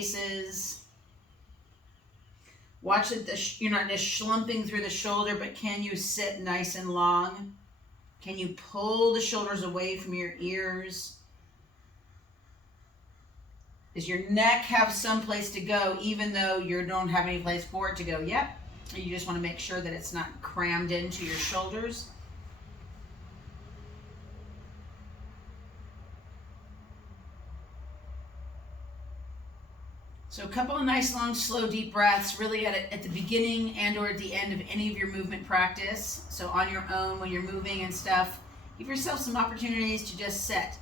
spaces. Watch that you're not just slumping through the shoulder, but can you sit nice and long? Can you pull the shoulders away from your ears? Does your neck have some place to go, even though you don't have any place for it to go yet? You just want to make sure that it's not crammed into your shoulders. So a couple of nice, long, slow, deep breaths, really at the beginning and or at the end of any of your movement practice. So on your own, when you're moving and stuff, give yourself some opportunities to just sit.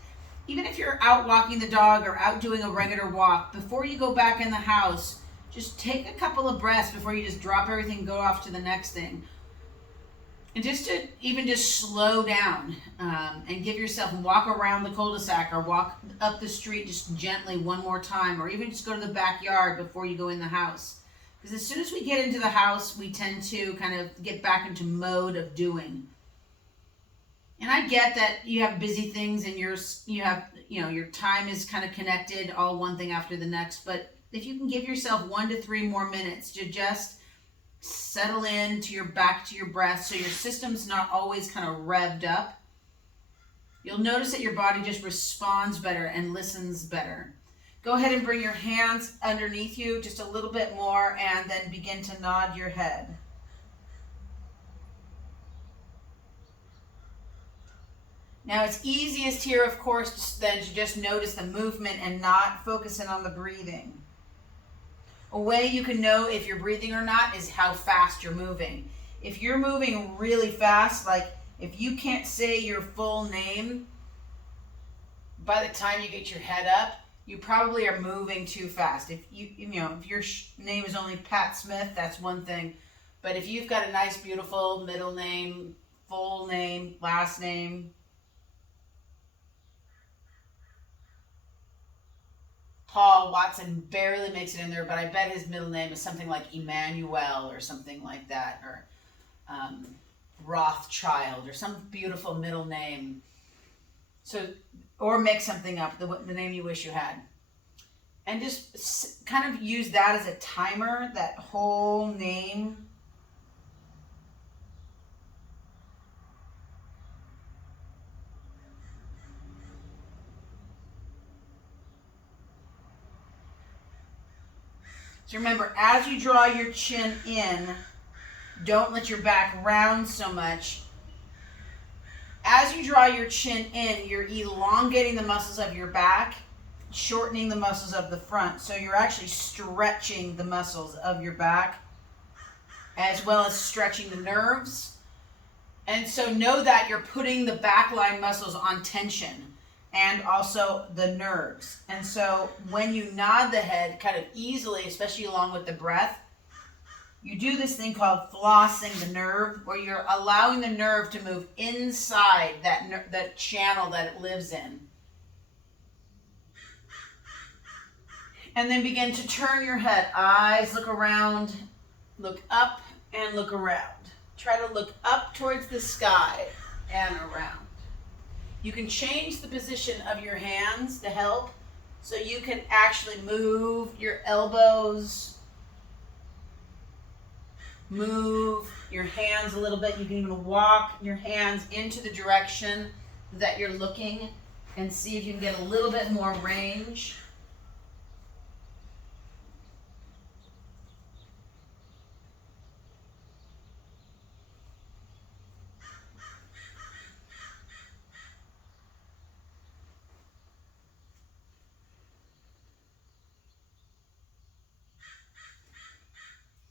Even if you're out walking the dog or out doing a regular walk, before you go back in the house, just take a couple of breaths before you just drop everything and go off to the next thing. And just to even just slow down and give yourself, walk around the cul-de-sac or walk up the street just gently one more time, or even just go to the backyard before you go in the house. Because as soon as we get into the house, we tend to kind of get back into mode of doing. And I get that you have busy things and your time is kind of connected, all one thing after the next. But if you can give yourself 1 to 3 more minutes to just settle in to your back to your breath, so your system's not always kind of revved up, you'll notice that your body just responds better and listens better. Go ahead and bring your hands underneath you just a little bit more, and then begin to nod your head. Now it's easiest here, of course, then to just notice the movement and not focusing on the breathing. A way you can know if you're breathing or not is how fast you're moving. If you're moving really fast, like if you can't say your full name by the time you get your head up, you probably are moving too fast. If if your name is only Pat Smith, that's one thing. But if you've got a nice, beautiful middle name, full name, last name, Paul Watson barely makes it in there, but I bet his middle name is something like Emmanuel or something like that, or Rothschild or some beautiful middle name. So, or make something up, the name you wish you had. And just kind of use that as a timer, that whole name. So remember, as you draw your chin in, don't let your back round so much. As you draw your chin in, you're elongating the muscles of your back, shortening the muscles of the front. So you're actually stretching the muscles of your back, as well as stretching the nerves. And so know that you're putting the back line muscles on tension, and also the nerves. And so when you nod the head kind of easily, especially along with the breath, you do this thing called flossing the nerve, where you're allowing the nerve to move inside that channel that it lives in. And then begin to turn your head. Eyes look around, look up and look around. Try to look up towards the sky and around. You can change the position of your hands to help, so you can actually move your elbows, move your hands a little bit. You can even walk your hands into the direction that you're looking and see if you can get a little bit more range.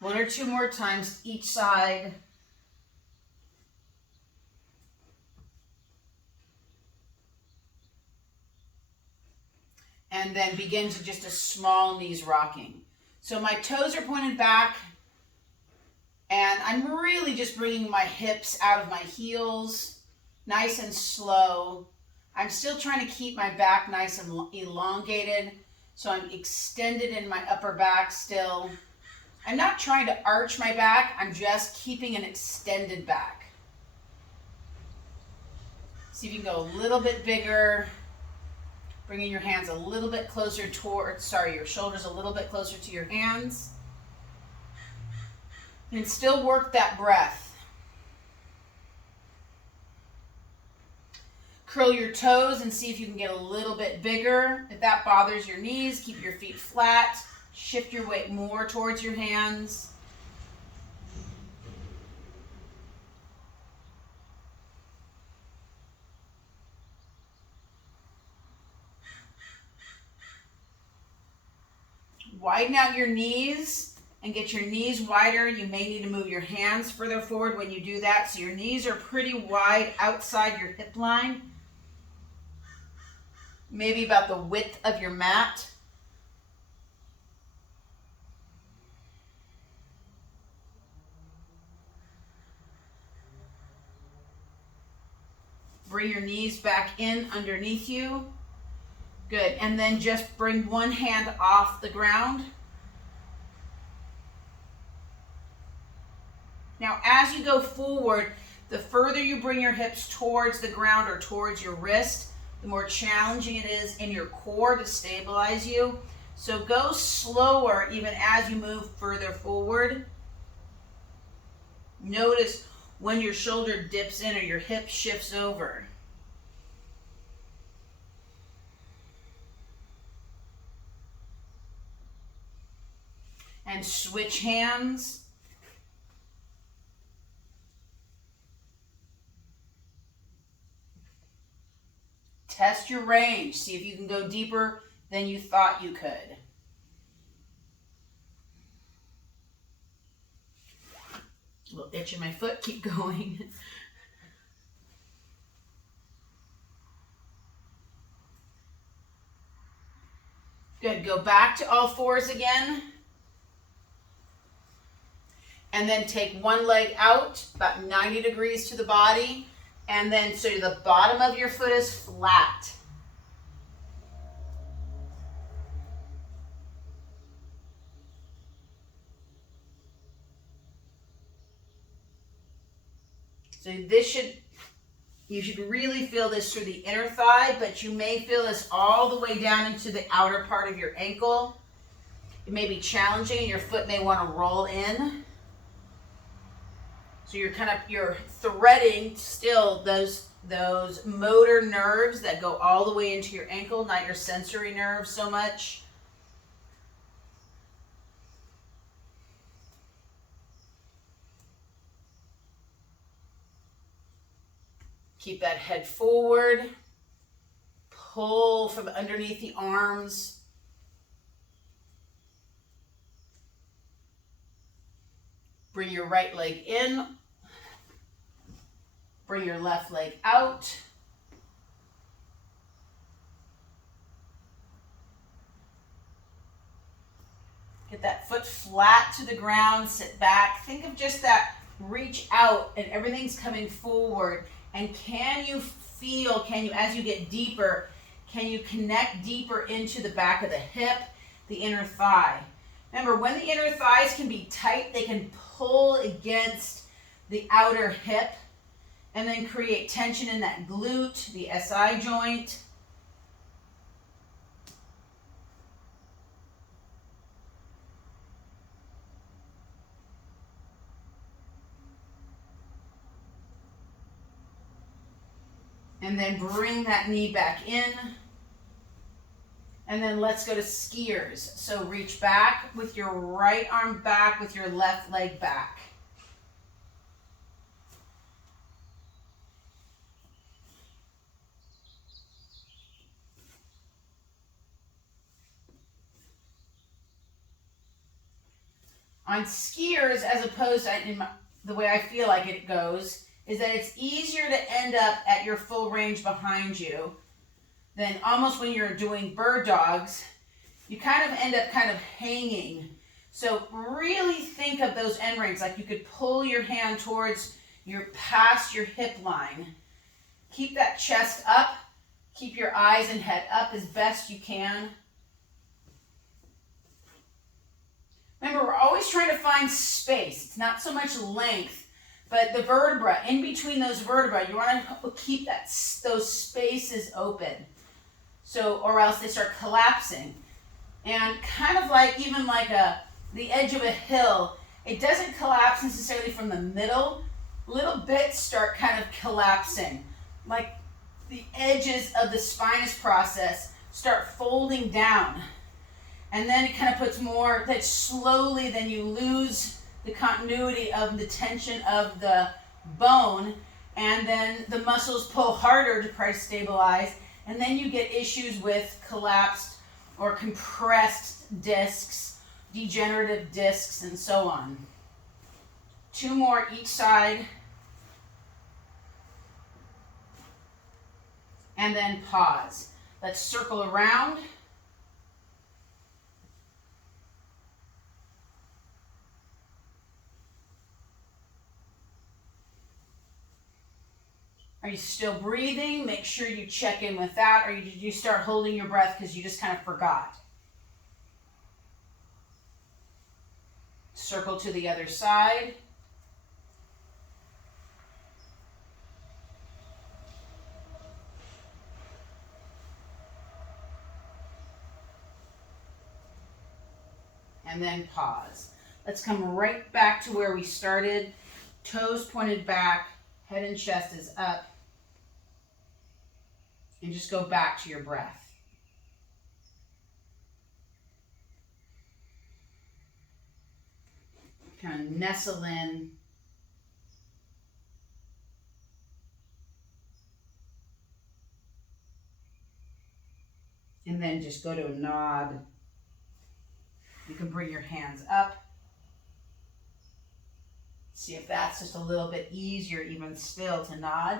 One or two more times each side. And then begin to just a small knees rocking. So my toes are pointed back, and I'm really just bringing my hips out of my heels, nice and slow. I'm still trying to keep my back nice and elongated, so I'm extended in my upper back still. I'm not trying to arch my back, I'm just keeping an extended back. See if you can go a little bit bigger. Bringing your hands a little bit closer towards, your shoulders a little bit closer to your hands. And still work that breath. Curl your toes and see if you can get a little bit bigger. If that bothers your knees, keep your feet flat. Shift your weight more towards your hands. Widen out your knees and get your knees wider. You may need to move your hands further forward when you do that, so your knees are pretty wide outside your hip line. Maybe about the width of your mat. Bring your knees back in underneath you. Good, and then just bring one hand off the ground. Now, as you go forward, the further you bring your hips towards the ground or towards your wrist, the more challenging it is in your core to stabilize you. So go slower even as you move further forward. Notice when your shoulder dips in or your hip shifts over. And switch hands. Test your range. See if you can go deeper than you thought you could. A little itch in my foot. Keep going. Good. Go back to all fours again. And then take one leg out, about 90 degrees to the body. And then so the bottom of your foot is flat. So you should really feel this through the inner thigh, but you may feel this all the way down into the outer part of your ankle. It may be challenging and your foot may want to roll in. So you're threading still those motor nerves that go all the way into your ankle, not your sensory nerves so much. Keep that head forward. Pull from underneath the arms. Bring your right leg in. Bring your left leg out. Get that foot flat to the ground, sit back. Think of just that reach out and everything's coming forward. And can you, as you get deeper, can you connect deeper into the back of the hip, the inner thigh? Remember, when the inner thighs can be tight, they can pull against the outer hip and then create tension in that glute, the SI joint. And then bring that knee back in. And then let's go to skiers. So reach back with your right arm back with your left leg back. On skiers, as opposed to the way I feel like it goes, is that it's easier to end up at your full range behind you than almost when you're doing bird dogs. You kind of end up hanging. So really think of those end rings, like you could pull your hand towards past your hip line. Keep that chest up. Keep your eyes and head up as best you can. Remember, we're always trying to find space. It's not so much length, but the vertebra, in between those vertebrae, you want to keep those spaces open. So, or else they start collapsing. And kind of like, even like the edge of a hill, it doesn't collapse necessarily from the middle. Little bits start kind of collapsing. Like the edges of the spinous process start folding down. And then it kind of puts more, that slowly then you lose the continuity of the tension of the bone, and then the muscles pull harder to try to stabilize, and then you get issues with collapsed or compressed discs, degenerative discs, and so on. 2 more each side. And then pause. Let's circle around. Are you still breathing? Make sure you check in with that, or did you start holding your breath because you just kind of forgot? Circle to the other side. And then pause. Let's come right back to where we started. Toes pointed back, head and chest is up. And just go back to your breath. Kind of nestle in. And then just go to a nod. You can bring your hands up. See if that's just a little bit easier even still to nod.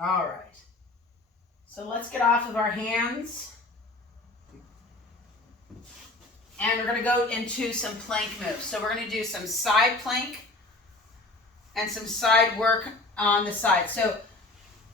All right. So let's get off of our hands. And we're going to go into some plank moves. So we're going to do some side plank and some side work on the side. So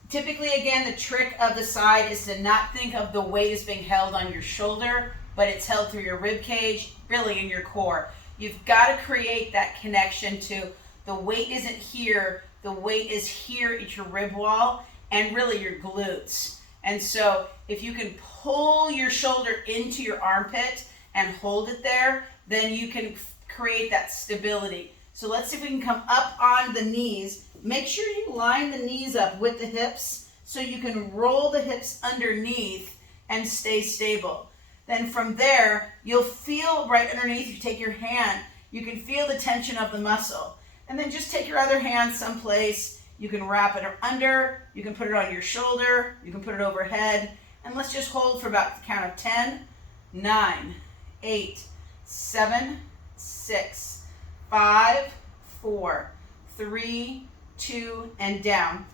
typically, again, the trick of the side is to not think of the weight as being held on your shoulder, but it's held through your rib cage, really in your core. You've got to create that connection to the weight isn't here, the weight is here at your rib wall and really your glutes. And so if you can pull your shoulder into your armpit and hold it there, then you can create that stability. So let's see if we can come up on the knees. Make sure you line the knees up with the hips so you can roll the hips underneath and stay stable. Then from there, you'll feel right underneath, you take your hand, you can feel the tension of the muscle. And then just take your other hand someplace. You can wrap it under, you can put it on your shoulder, you can put it overhead. And let's just hold for about the count of 10, 9, 8, 7, 6, 5, 4, 3, 2, and down.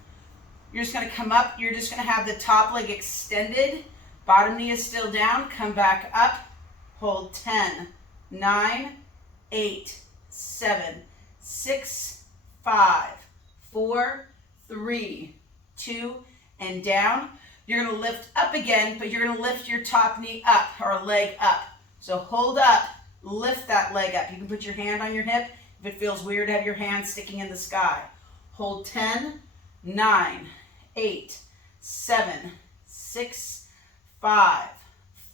You're just going to come up. You're just going to have the top leg extended. Bottom knee is still down. Come back up. Hold 10, 9, 8, 7, 6, 5, 4, 3, 2, and down. You're going to lift up again, but you're going to lift your top knee up or leg up. So hold up, lift that leg up. You can put your hand on your hip if it feels weird to have your hand sticking in the sky. Hold 10, 9, 8, 7, 6, 5,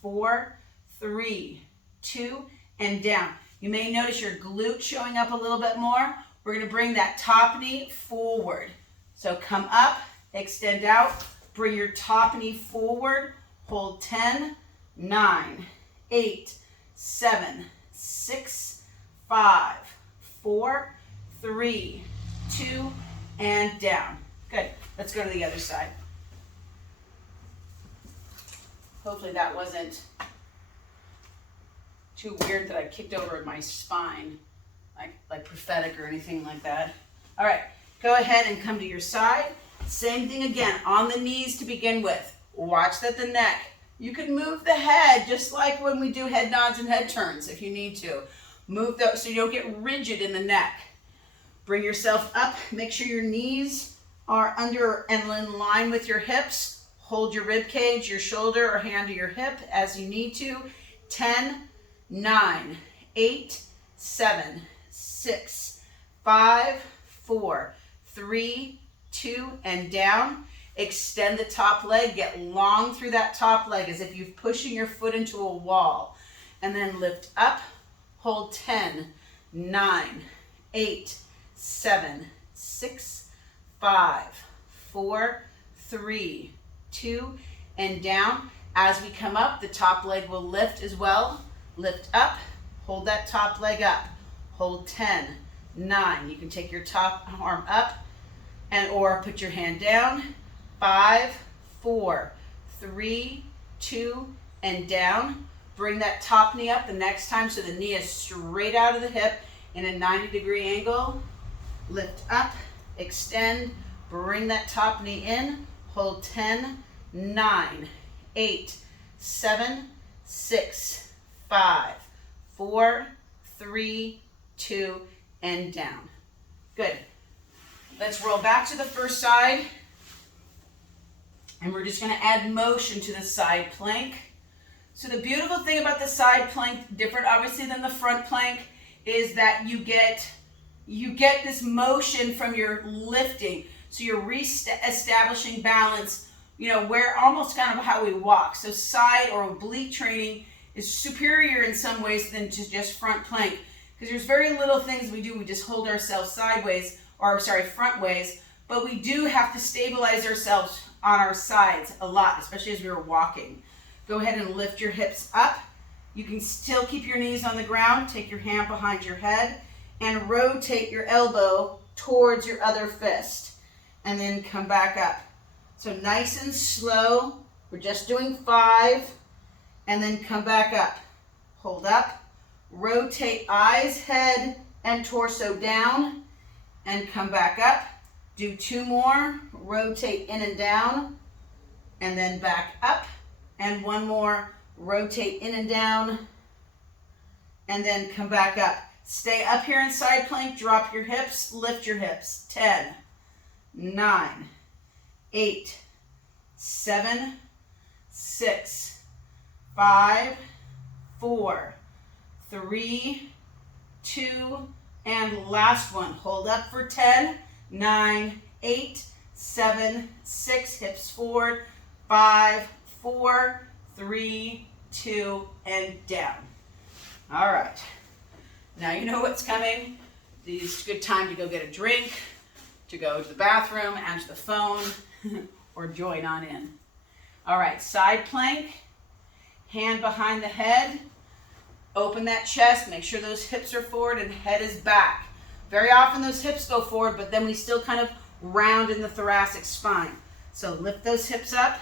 4, 3, 2, and down. You may notice your glute showing up a little bit more. We're going to bring that top knee forward. So come up, extend out, bring your top knee forward, hold 10, 9, 8, 7, 6, 5, 4, 3, 2, and down. Good. Let's go to the other side. Hopefully that wasn't too weird that I kicked over my spine, like prophetic or anything like that. All right, go ahead and come to your side. Same thing again, on the knees to begin with. Watch that the neck. You can move the head just like when we do head nods and head turns if you need to. Move those so you don't get rigid in the neck. Bring yourself up. Make sure your knees are under and in line with your hips. Hold your rib cage, your shoulder, or hand to your hip as you need to. 10, 9, 8, 7, 6, 5, 4, 3, 2, and down. Extend the top leg, get long through that top leg as if you're pushing your foot into a wall. And then lift up, hold 10, 9, 8, 7, 6, 5, 4, 3, 2, and down. As we come up, the top leg will lift as well. Lift up, hold that top leg up. Hold 10, 9. You can take your top arm up and or put your hand down. 5, 4, 3, 2, and down. Bring that top knee up the next time so the knee is straight out of the hip in a 90-degree angle. Lift up, extend, bring that top knee in. Hold 10, 9, 8, 7, 6, 5, 4, 3, 2, and down. Good. Let's roll back to the first side. And we're just going to add motion to the side plank. So the beautiful thing about the side plank, different obviously than the front plank, is that you get this motion from your lifting. So you're re-establishing balance, where almost kind of how we walk. So side or oblique training is superior in some ways than to just front plank. Because there's very little things we do. We just hold ourselves front ways. But we do have to stabilize ourselves on our sides a lot, especially as we were walking. Go ahead and lift your hips up. You can still keep your knees on the ground. Take your hand behind your head and rotate your elbow towards your other fist. And then come back up. So nice and slow. We're just doing 5. And then come back up. Hold up. Rotate eyes, head, and torso down. And come back up. Do 2 more. Rotate in and down. And then back up. And 1 more. Rotate in and down. And then come back up. Stay up here in side plank. Drop your hips. Lift your hips. 10, 9, 8, 7, 6, 5, 4, 3, 2, and last one. Hold up for 10, 9, 8, 7, 6, hips forward, 5, 4, 3, 2, and down. All right. Now you know what's coming. It's a good time to go get a drink, to go to the bathroom, answer the phone, or join on in. All right, side plank, hand behind the head, open that chest, make sure those hips are forward and head is back. Very often those hips go forward, but then we still kind of round in the thoracic spine. So lift those hips up,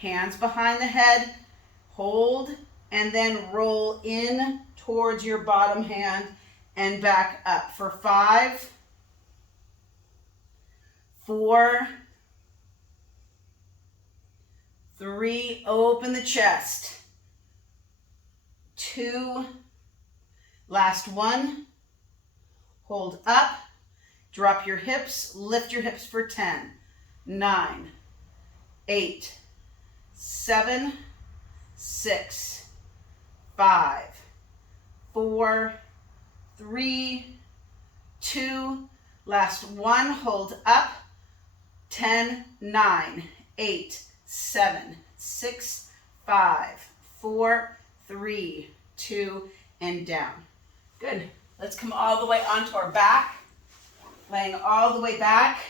hands behind the head, hold, and then roll in towards your bottom hand and back up for 5, 4, 3, open the chest, 2, last 1, hold up, drop your hips, lift your hips for 10, 9, 8, 7, 6, 5, 4, 3, 2, last 1, hold up, 10, 9, 8, 7, 6, 5, 4, 3, 2, and down. Good. Let's come all the way onto our back, laying all the way back.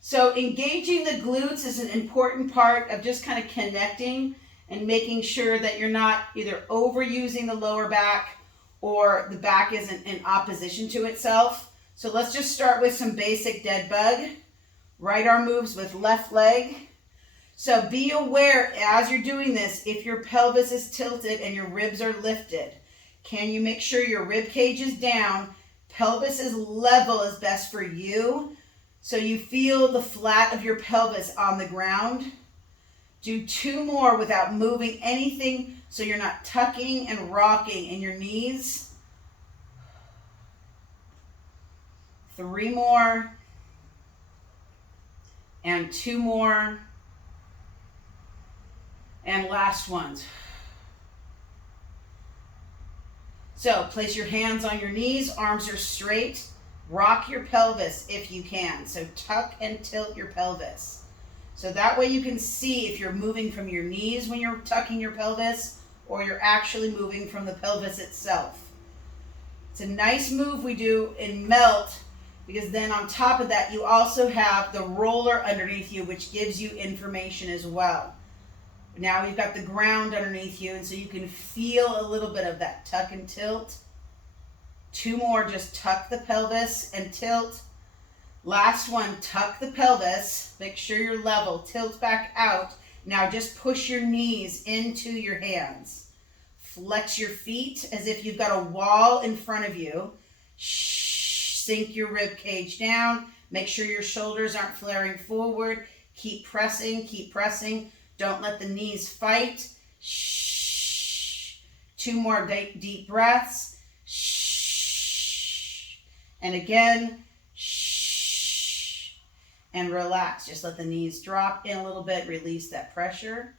So engaging the glutes is an important part of just kind of connecting and making sure that you're not either overusing the lower back or the back isn't in opposition to itself. So let's just start with some basic dead bug. Right arm moves with left leg. So be aware as you're doing this, if your pelvis is tilted and your ribs are lifted, can you make sure your rib cage is down, pelvis is level as best for you, so you feel the flat of your pelvis on the ground. Do 2 more without moving anything, so you're not tucking and rocking in your knees. 3 more. And 2 more. And last ones. So place your hands on your knees, arms are straight. Rock your pelvis if you can. So tuck and tilt your pelvis. So that way you can see if you're moving from your knees when you're tucking your pelvis or you're actually moving from the pelvis itself. It's a nice move we do in melt because then on top of that you also have the roller underneath you, which gives you information as well. Now you've got the ground underneath you, and so you can feel a little bit of that tuck and tilt. 2 more, just tuck the pelvis and tilt. Last one, tuck the pelvis, make sure you're level, tilt back out. Now just push your knees into your hands. Flex your feet as if you've got a wall in front of you. Sink your rib cage down. Make sure your shoulders aren't flaring forward. Keep pressing, keep pressing. Don't let the knees fight. 2 more deep breaths. And again. And relax. Just let the knees drop in a little bit. Release that pressure.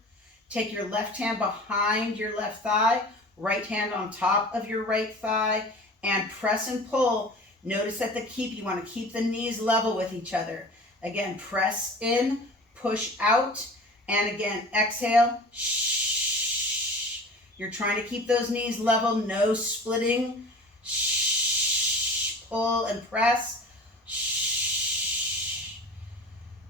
Take your left hand behind your left thigh. Right hand on top of your right thigh. And press and pull. Notice that you want to keep the knees level with each other. Again, press in, push out. And again, exhale. Shh. You're trying to keep those knees level, no splitting. Shh. Pull and press. Shh.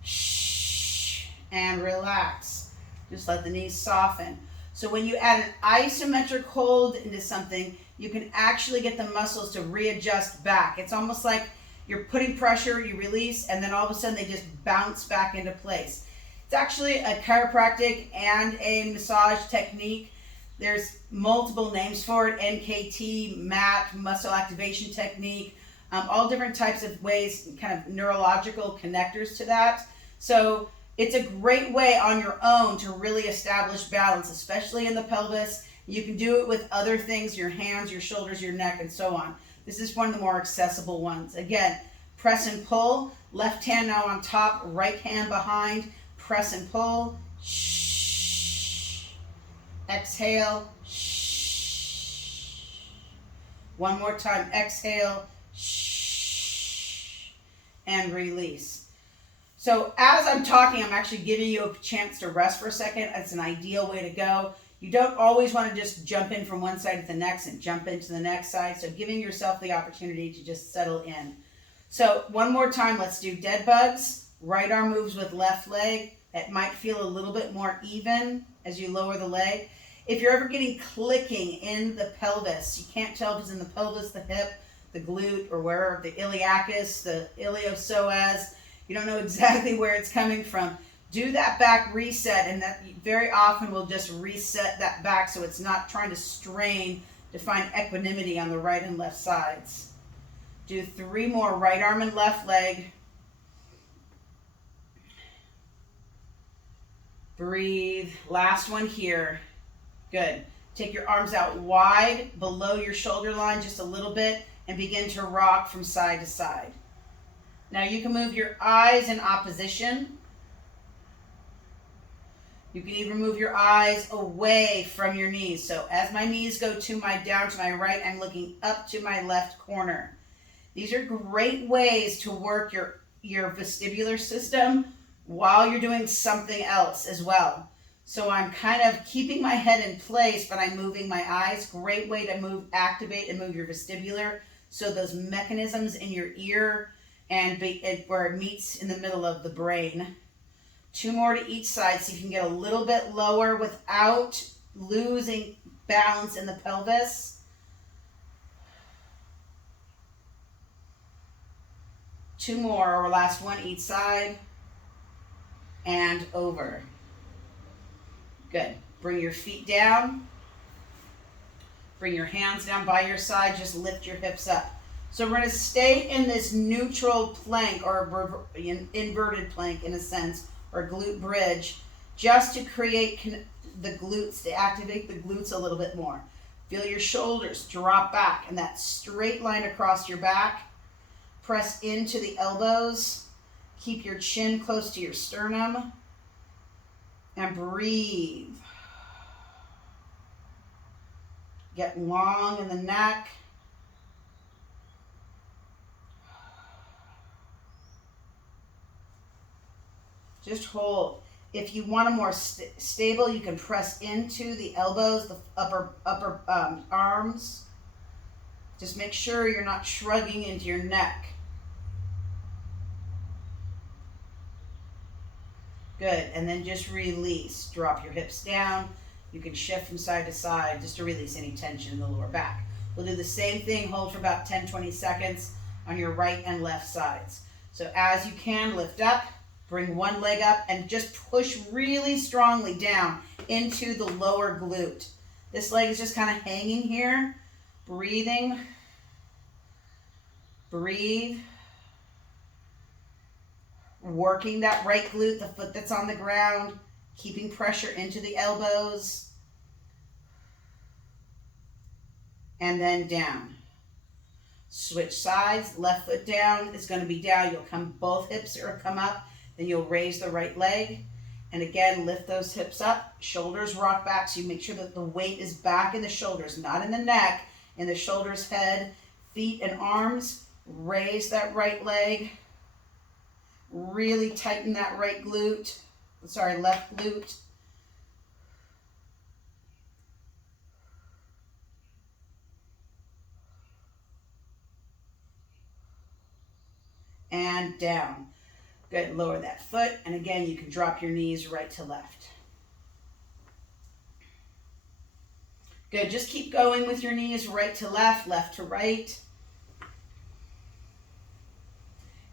Shh. And relax. Just let the knees soften. So when you add an isometric hold into something, you can actually get the muscles to readjust back. It's almost like you're putting pressure, you release, and then all of a sudden they just bounce back into place. It's actually a chiropractic and a massage technique. There's multiple names for it: NKT, MAT, muscle activation technique, all different types of ways, kind of neurological connectors to that. So it's a great way on your own to really establish balance, especially in the pelvis. You can do it with other things, your hands, your shoulders, your neck, and so on. This is one of the more accessible ones. Again, press and pull. Left hand now on top, right hand behind. Press and pull. Shh. Exhale. Shh. One more time. Exhale. Shh. And release. So as I'm talking, I'm actually giving you a chance to rest for a second. It's an ideal way to go. You don't always want to just jump in from one side to the next and jump into the next side. So giving yourself the opportunity to just settle in. So one more time, let's do dead bugs. Right arm moves with left leg. It might feel a little bit more even as you lower the leg. If you're ever getting clicking in the pelvis, you can't tell if it's in the pelvis, the hip, the glute, or where, the iliacus, the iliopsoas. You don't know exactly where it's coming from. Do that back reset, and that very often will just reset that back so it's not trying to strain to find equanimity on the right and left sides. Do 3 more, right arm and left leg. Breathe. Last one here. Good. Take your arms out wide below your shoulder line just a little bit and begin to rock from side to side. Now you can move your eyes in opposition. You can even move your eyes away from your knees. So as my knees go down to my right, I'm looking up to my left corner. These are great ways to work your vestibular system while you're doing something else as well. So I'm kind of keeping my head in place, but I'm moving my eyes. Great way to activate and move your vestibular. So those mechanisms in your ear and where it meets in the middle of the brain. 2 more to each side, so you can get a little bit lower without losing balance in the pelvis. 2 more, or last one each side. And over. Good. Bring your feet down. Bring your hands down by your side. Just lift your hips up. So we're going to stay in this neutral plank, or inverted plank in a sense, or glute bridge, just to create the glutes, to activate the glutes a little bit more. Feel your shoulders drop back and that straight line across your back. Press into the elbows. Keep your chin close to your sternum. And breathe. Get long in the neck. Just hold. If you want a more stable, you can press into the elbows, the upper arms. Just make sure you're not shrugging into your neck. Good, and then just release. Drop your hips down. You can shift from side to side just to release any tension in the lower back. We'll do the same thing, hold for about 10-20 seconds on your right and left sides. So as you can, lift up. Bring one leg up and just push really strongly down into the lower glute. This leg is just kind of hanging here. Breathing. Breathe. Working that right glute, the foot that's on the ground. Keeping pressure into the elbows. And then down. Switch sides. Left foot down is going to be down. You'll come, both hips are come up. Then you'll raise the right leg. And again, lift those hips up. Shoulders rock back, so you make sure that the weight is back in the shoulders, not in the neck, in the shoulders, head, feet, and arms. Raise that right leg. Really tighten that right glute. Sorry, left glute. And down. Good, lower that foot, and again, you can drop your knees right to left. Good, just keep going with your knees right to left to right.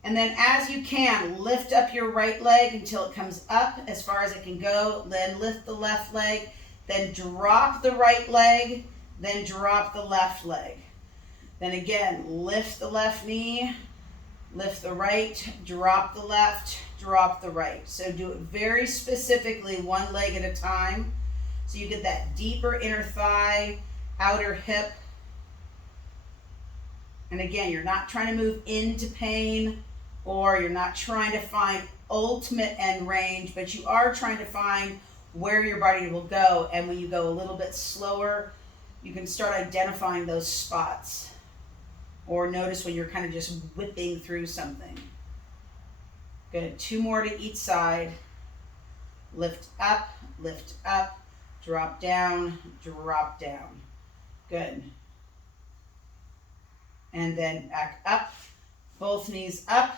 And then as you can, lift up your right leg until it comes up as far as it can go. Then lift the left leg, then drop the right leg, then drop the left leg. Then again, lift the left knee, lift the right, drop the left, drop the right. So do it very specifically, one leg at a time. So you get that deeper inner thigh, outer hip. And again, you're not trying to move into pain, or you're not trying to find ultimate end range, but you are trying to find where your body will go. And when you go a little bit slower, you can start identifying those spots. Or notice when you're kind of just whipping through something. Good, 2 more to each side. Lift up, drop down, drop down. Good. And then back up, both knees up,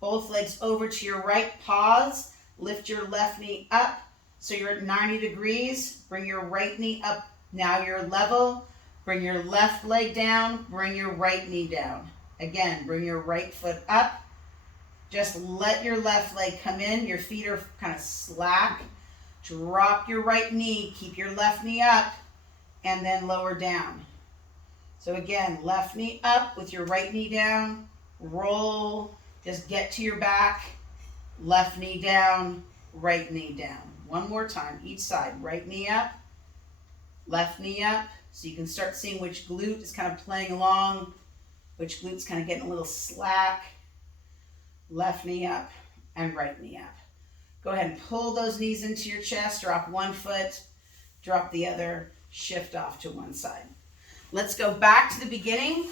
both legs over to your right, pause, lift your left knee up, so you're at 90 degrees, bring your right knee up, now you're level. Bring your left leg down, bring your right knee down. Again, bring your right foot up. Just let your left leg come in. Your feet are kind of slack. Drop your right knee, keep your left knee up, and then lower down. So again, left knee up with your right knee down. Roll, just get to your back. Left knee down, right knee down. One more time, each side. Right knee up, left knee up. So you can start seeing which glute is kind of playing along, which glute's kind of getting a little slack. Left knee up and right knee up. Go ahead and pull those knees into your chest. Drop one foot, drop the other, shift off to one side. Let's go back to the beginning.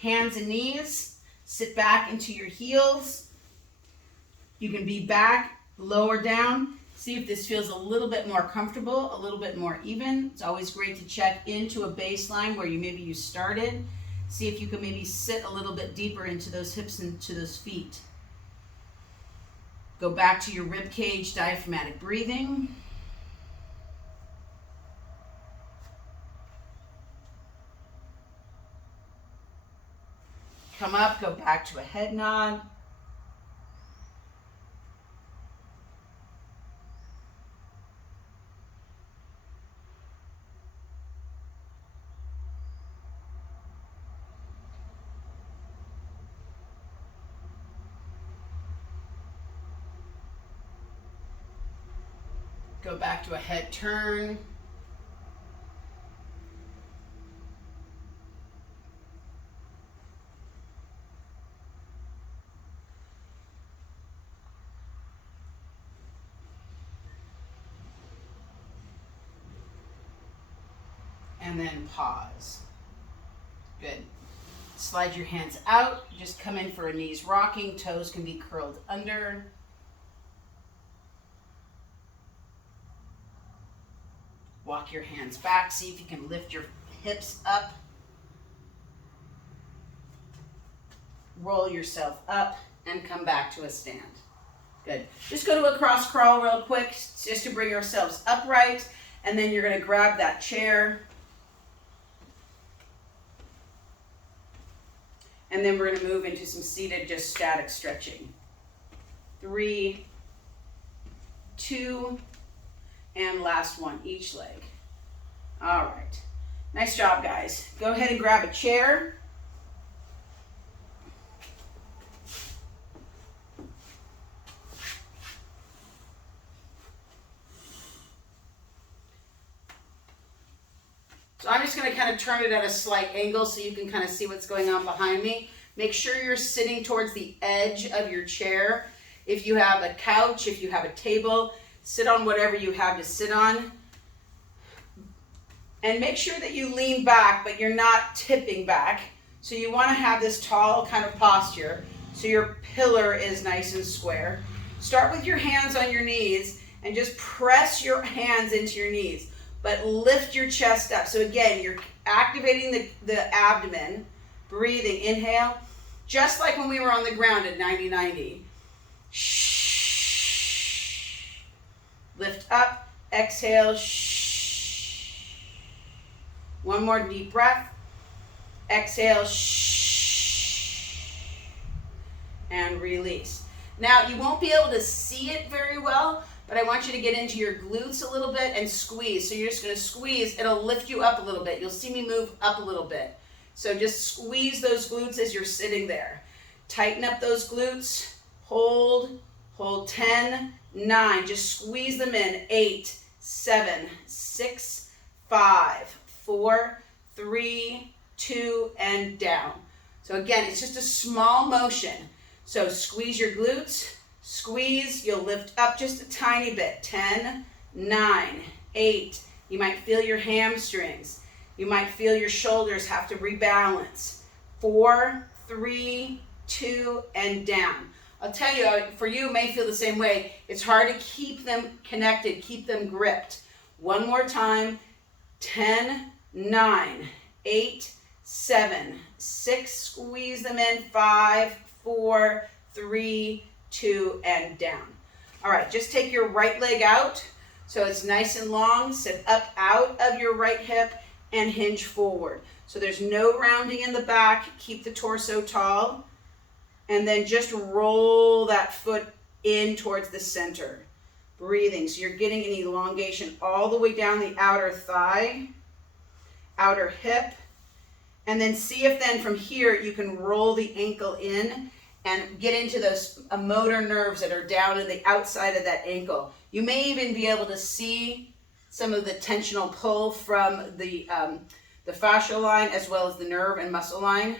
Hands and knees. Sit back into your heels. You can be back, lower down. See if this feels a little bit more comfortable, a little bit more even. It's always great to check into a baseline where maybe you started. See if you can maybe sit a little bit deeper into those hips and to those feet. Go back to your rib cage, diaphragmatic breathing. Come up, go back to a head nod. Go back to a head turn. and then pause. Good. Slide your hands out. Just come in for a knees rocking. Toes can be curled under. Walk your hands back. See if you can lift your hips up. Roll yourself up and come back to a stand. Good. Just go to a cross crawl real quick just to bring ourselves upright, and then you're going to grab that chair. And then we're going to move into some seated, just static stretching. 3, 2, and last one, each leg. All right. Nice job, guys. Go ahead and grab a chair. So I'm just going to kind of turn it at a slight angle so you can kind of see what's going on behind me. Make sure you're sitting towards the edge of your chair. If you have a couch, if you have a table, sit on whatever you have to sit on. And make sure that you lean back, but you're not tipping back. So you want to have this tall kind of posture so your pillar is nice and square. Start with your hands on your knees and just press your hands into your knees. But lift your chest up. So again, you're activating the abdomen, breathing, inhale, just like when we were on the ground at 90-90. Shh. Lift up, exhale, shh. One more deep breath. Exhale, shh. And release. Now, you won't be able to see it very well, but I want you to get into your glutes a little bit and squeeze. So you're just going to squeeze. It'll lift you up a little bit. You'll see me move up a little bit. So just squeeze those glutes as you're sitting there. Tighten up those glutes. Hold 10, 9. Just squeeze them in. 8, 7, 6, 5, 4, 3, 2, and down. So again, it's just a small motion. So squeeze your glutes. Squeeze, you'll lift up just a tiny bit. 10, 9, 8. You might feel your hamstrings. You might feel your shoulders have to rebalance. 4, 3, 2, and down. I'll tell you, for you, it may feel the same way. It's hard to keep them connected, keep them gripped. One more time. 10, 9, 8, 7, 6. Squeeze them in. 5, 4, 3, 2, and down. All right, just take your right leg out so it's nice and long. Sit up out of your right hip and hinge forward. So there's no rounding in the back. Keep the torso tall. And then just roll that foot in towards the center. Breathing. So you're getting an elongation all the way down the outer thigh, outer hip. And then see if then from here you can roll the ankle in and get into those motor nerves that are down in the outside of that ankle. You may even be able to see some of the tensional pull from the fascial line as well as the nerve and muscle line.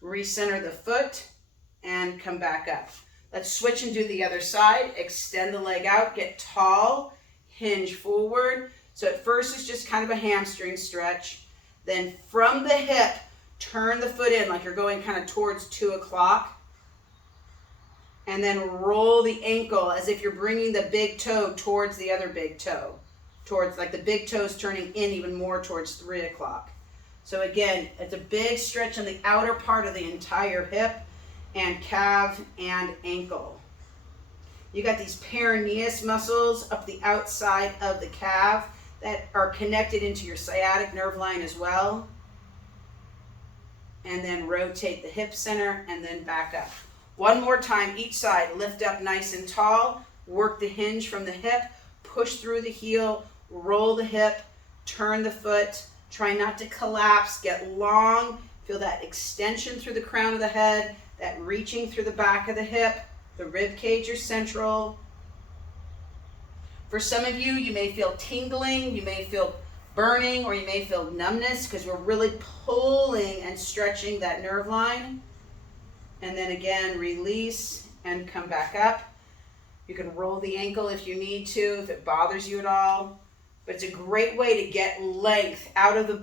Recenter the foot and come back up. Let's switch and do the other side. Extend the leg out, get tall, hinge forward. So at first it's just kind of a hamstring stretch. Then from the hip, turn the foot in like you're going kind of towards 2 o'clock. And then roll the ankle as if you're bringing the big toe towards the other big toe. Towards, like the big toe's turning in even more towards 3 o'clock. So again, it's a big stretch on the outer part of the entire hip and calf and ankle. You got these peroneus muscles up the outside of the calf that are connected into your sciatic nerve line as well. And then rotate the hip center and then back up. One more time each side. Lift up nice and tall. Work the hinge from the hip. Push through the heel. Roll the hip. Turn the foot. Try not to collapse. Get long. Feel that extension through the crown of the head. That reaching through the back of the hip. The rib cage is central. For some of you, you may feel tingling. You may feel burning, or you may feel numbness because we're really pulling and stretching that nerve line. And then again, release and come back up. You can roll the ankle if you need to, if it bothers you at all. but it's a great way to get length out of the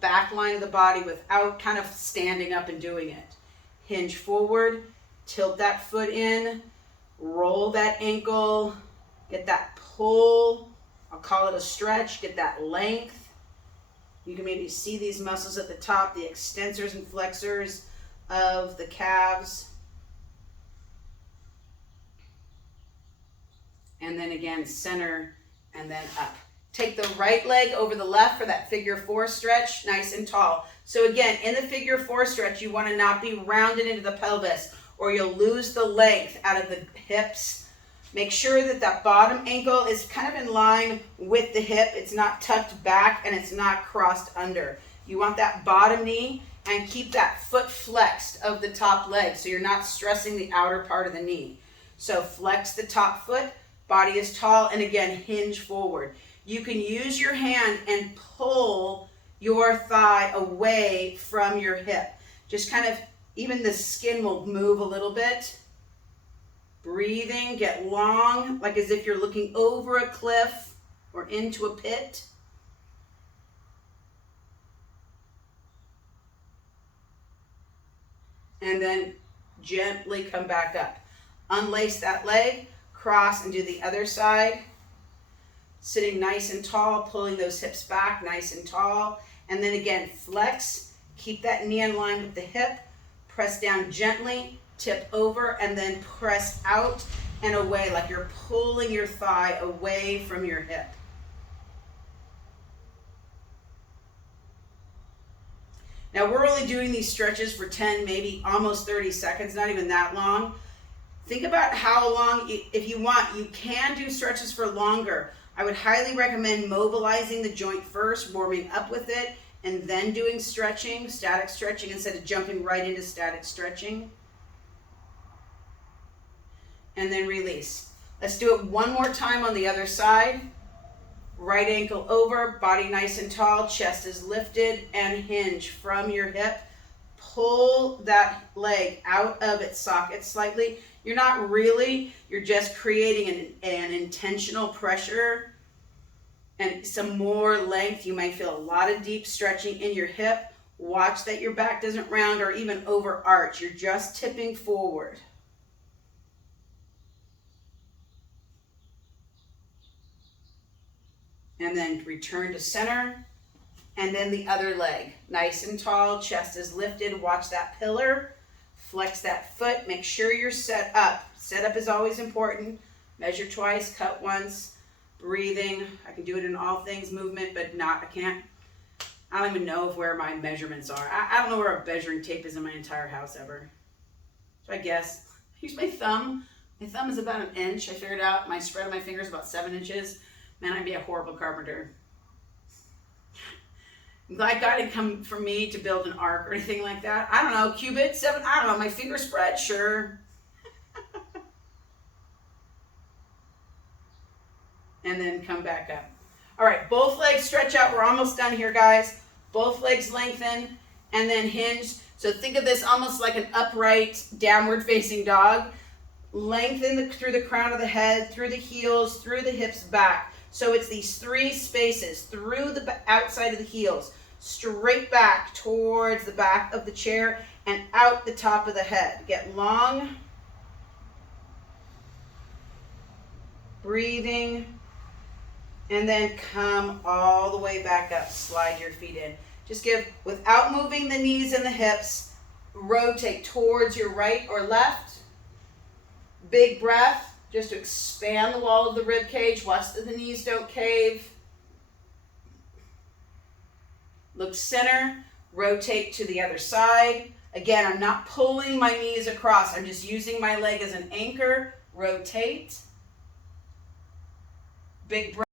back line of the body without kind of standing up and doing it. Hinge forward, tilt that foot in, roll that ankle, get that pull. I'll call it a stretch, get that length. You can maybe see these muscles at the top, the extensors and flexors of the calves. And then again, center and then up. Take the right leg over the left for that figure 4 stretch, nice and tall. So again, in the figure 4 stretch, you want to not be rounded into the pelvis or you'll lose the length out of the hips. Make sure that that bottom ankle is kind of in line with the hip. It's not tucked back and it's not crossed under. You want that bottom knee and keep that foot flexed of the top leg so you're not stressing the outer part of the knee. So flex the top foot, body is tall, and again, hinge forward. You can use your hand and pull your thigh away from your hip. Just kind of, even the skin will move a little bit. Breathing, get long, like as if you're looking over a cliff or into a pit. And then gently come back up. Unlace that leg, cross and do the other side. Sitting nice and tall, pulling those hips back nice and tall. And then again, flex, keep that knee in line with the hip, press down gently, tip over, and then press out and away like you're pulling your thigh away from your hip. Now we're only doing these stretches for 10, maybe almost 30 seconds, not even that long. Think about how long, if you want, you can do stretches for longer. I would highly recommend mobilizing the joint first, warming up with it, and then doing stretching, static stretching, instead of jumping right into static stretching. And then release. Let's do it one more time on the other side. Right ankle over, body nice and tall, chest is lifted, and hinge from your hip. Pull that leg out of its socket slightly. You're not really, you're just creating an intentional pressure and some more length. You might feel a lot of deep stretching in your hip. Watch that your back doesn't round or even overarch. You're just tipping forward. And then return to center, and then the other leg. Nice and tall, chest is lifted, watch that pillar, flex that foot, make sure you're set up. Setup is always important. Measure twice, cut once, breathing. I can do it in all things movement, but I don't even know where my measurements are. I don't know where a measuring tape is in my entire house ever. So I guess, use my thumb. My thumb is about 1 inch. I figured out my spread of my fingers is about 7 inches. Man, I'd be a horrible carpenter. I'm glad God didn't come for me to build an ark or anything like that. I don't know, cubit, 7, I don't know, my finger spread, sure. And then come back up. All right, both legs stretch out. We're almost done here, guys. Both legs lengthen and then hinge. So think of this almost like an upright, downward facing dog. Lengthen through the crown of the head, through the heels, through the hips, back. So it's these 3 spaces through the outside of the heels, straight back towards the back of the chair and out the top of the head. Get long. Breathing. And then come all the way back up. Slide your feet in. Just give, without moving the knees and the hips, rotate towards your right or left. Big breath. Just to expand the wall of the rib cage. Watch that the knees don't cave. Look center. Rotate to the other side. Again, I'm not pulling my knees across. I'm just using my leg as an anchor. Rotate. Big breath.